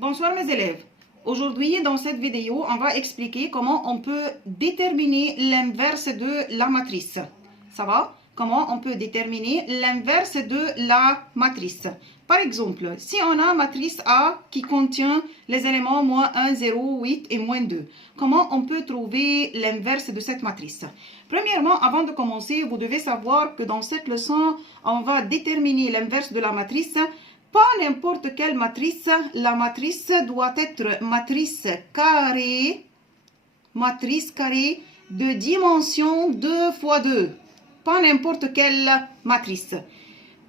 Bonsoir mes élèves. Aujourd'hui, dans cette vidéo, on va expliquer comment on peut déterminer l'inverse de la matrice. Ça va? Comment on peut déterminer l'inverse de la matrice. Par exemple, si on a matrice A qui contient les éléments moins 1, 0, 8 et moins 2, comment on peut trouver l'inverse de cette matrice? Premièrement, avant de commencer, vous devez savoir que dans cette leçon, on va déterminer l'inverse de la matrice. Pas n'importe quelle matrice, la matrice doit être matrice carrée de dimension 2 fois 2. Pas n'importe quelle matrice.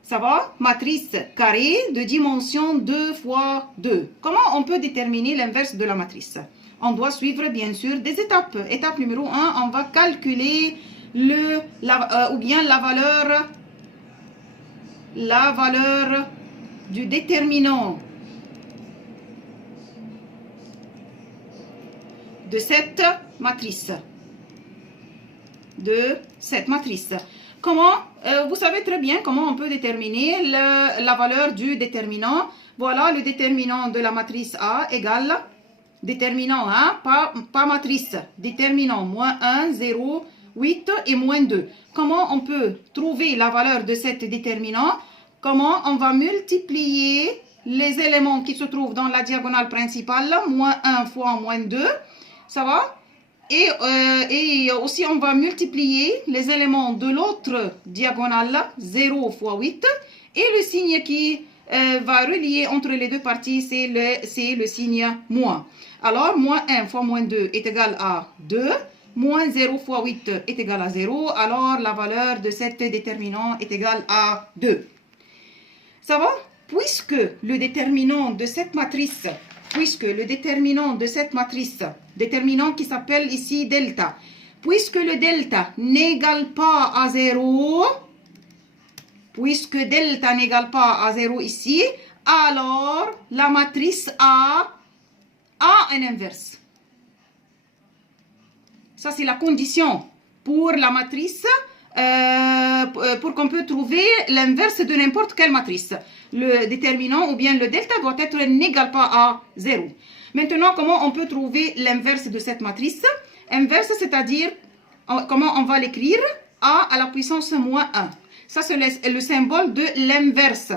Ça va? Matrice carrée de dimension 2 fois 2. Comment on peut déterminer l'inverse de la matrice? On doit suivre bien sûr des étapes. Étape numéro 1, on va calculer la valeur du déterminant de cette matrice. Comment? Vous savez très bien comment on peut déterminer la valeur du déterminant. Voilà, le déterminant de la matrice A égale déterminant, hein, pas matrice, déterminant moins 1, 0, 8 et moins 2. Comment on peut trouver la valeur de cet déterminant? Comment on va multiplier les éléments qui se trouvent dans la diagonale principale, moins 1 fois moins 2, ça va? Et aussi on va multiplier les éléments de l'autre diagonale, 0 fois 8, et le signe qui va relier entre les deux parties, c'est le signe moins. Alors, moins 1 fois moins 2 est égal à 2. Moins 0 fois 8 est égal à 0. Alors, la valeur de cet déterminant est égale à 2. Ça va? Puisque le déterminant de cette matrice, déterminant qui s'appelle ici delta, puisque le delta n'égale pas à 0, ici, alors la matrice A un inverse. Ça, c'est la condition pour la matrice, pour qu'on peut trouver l'inverse de n'importe quelle matrice. Le déterminant ou bien le delta doit être n'égale pas à 0. Maintenant, comment on peut trouver l'inverse de cette matrice? Inverse, c'est-à-dire, comment on va l'écrire? A à la puissance moins 1. Ça, c'est le symbole de l'inverse.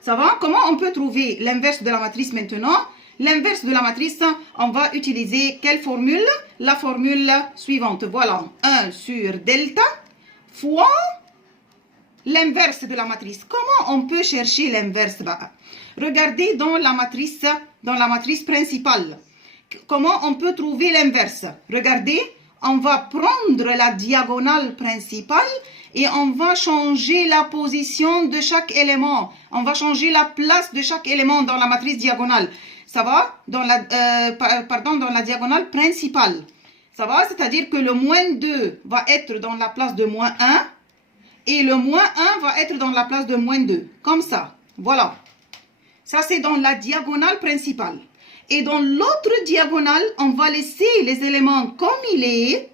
Ça va? Comment on peut trouver l'inverse de la matrice maintenant? L'inverse de la matrice, on va utiliser quelle formule? La formule suivante. Voilà, 1 sur delta fois l'inverse de la matrice. Comment on peut chercher l'inverse? Regardez dans la matrice principale. Comment on peut trouver l'inverse? Regardez, on va prendre la diagonale principale et on va changer la position de chaque élément. On va changer la place de chaque élément dans la matrice diagonale. Ça va? Dans la diagonale principale. Ça va? C'est-à-dire que le moins 2 va être dans la place de moins 1 et le moins 1 va être dans la place de moins 2. Comme ça. Voilà. Ça, c'est dans la diagonale principale. Et dans l'autre diagonale, on va laisser les éléments comme il est,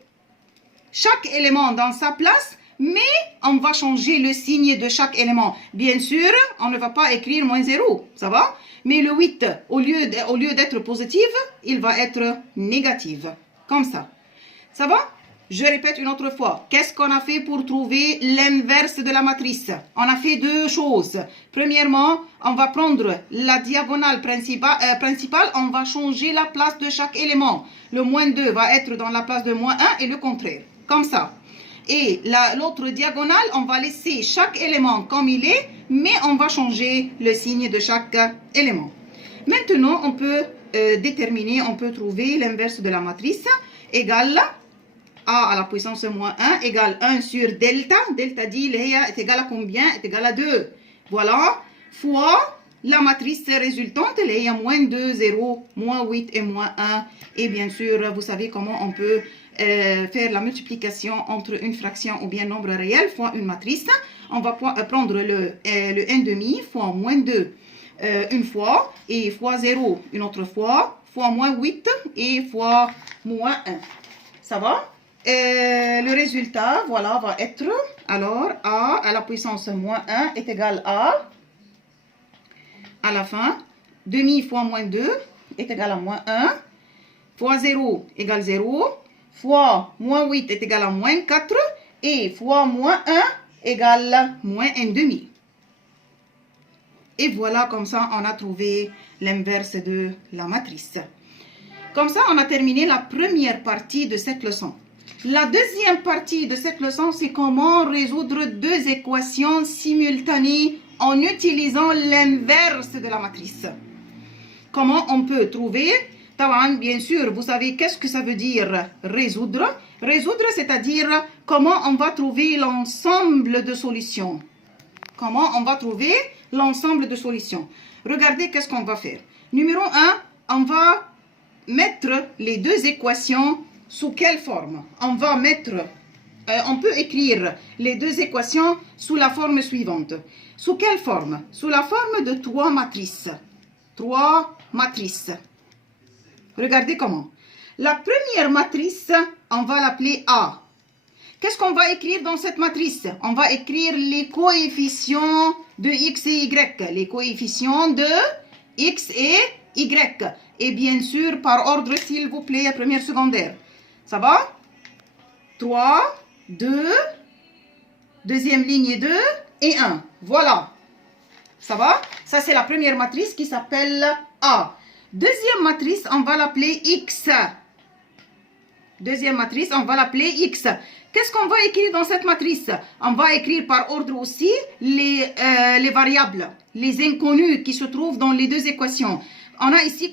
chaque élément dans sa place, mais on va changer le signe de chaque élément. Bien sûr, on ne va pas écrire moins 0, ça va? Mais le 8, au lieu d'être positif, il va être négatif, comme ça. Ça va? Je répète une autre fois. Qu'est-ce qu'on a fait pour trouver l'inverse de la matrice? On a fait deux choses. Premièrement, on va prendre la diagonale principale, on va changer la place de chaque élément. Le moins 2 va être dans la place de moins 1 et le contraire, comme ça. Et l'autre diagonale, on va laisser chaque élément comme il est, mais on va changer le signe de chaque élément. Maintenant, on peut on peut trouver l'inverse de la matrice égale A à la puissance moins 1 égale 1 sur delta. Delta dit est égal à combien? Est égal à 2. Voilà. Fois la matrice résultante, elle est à moins 2, 0, moins 8 et moins 1. Et bien sûr, vous savez comment on peut faire la multiplication entre une fraction ou bien nombre réel fois une matrice. On va prendre le 1,5 fois moins 2 une fois et fois 0 une autre fois, fois moins 8 et fois moins 1. Ça va? Le résultat, voilà, va être, alors, A à la puissance moins 1 est égal à la fin, demi fois moins 2 est égal à moins 1, fois 0 égale 0, fois moins 8 est égal à moins 4, et fois moins 1 égale moins 1 demi. Et voilà, comme ça, on a trouvé l'inverse de la matrice. Comme ça, on a terminé la première partie de cette leçon. La deuxième partie de cette leçon, c'est comment résoudre deux équations simultanées en utilisant l'inverse de la matrice. Comment on peut trouver? Bien sûr, vous savez qu'est-ce que ça veut dire résoudre. Résoudre, c'est-à-dire comment on va trouver l'ensemble de solutions. Comment on va trouver l'ensemble de solutions. Regardez qu'est-ce qu'on va faire. Numéro 1, on va mettre les deux équations sous quelle forme? On peut écrire les deux équations sous la forme suivante. Sous quelle forme? Sous la forme de 3 matrices. 3 matrices. Regardez comment. La première matrice, on va l'appeler A. Qu'est-ce qu'on va écrire dans cette matrice? On va écrire les coefficients de X et Y. Les coefficients de X et Y. Et bien sûr, par ordre, s'il vous plaît, première secondaire. Ça va? 3, 2, deuxième ligne 2 et 1. Voilà. Ça va? Ça, c'est la première matrice qui s'appelle A. Deuxième matrice, on va l'appeler X. Deuxième matrice, on va l'appeler X. Qu'est-ce qu'on va écrire dans cette matrice? On va écrire par ordre aussi les variables, les inconnus qui se trouvent dans les deux équations. On a ici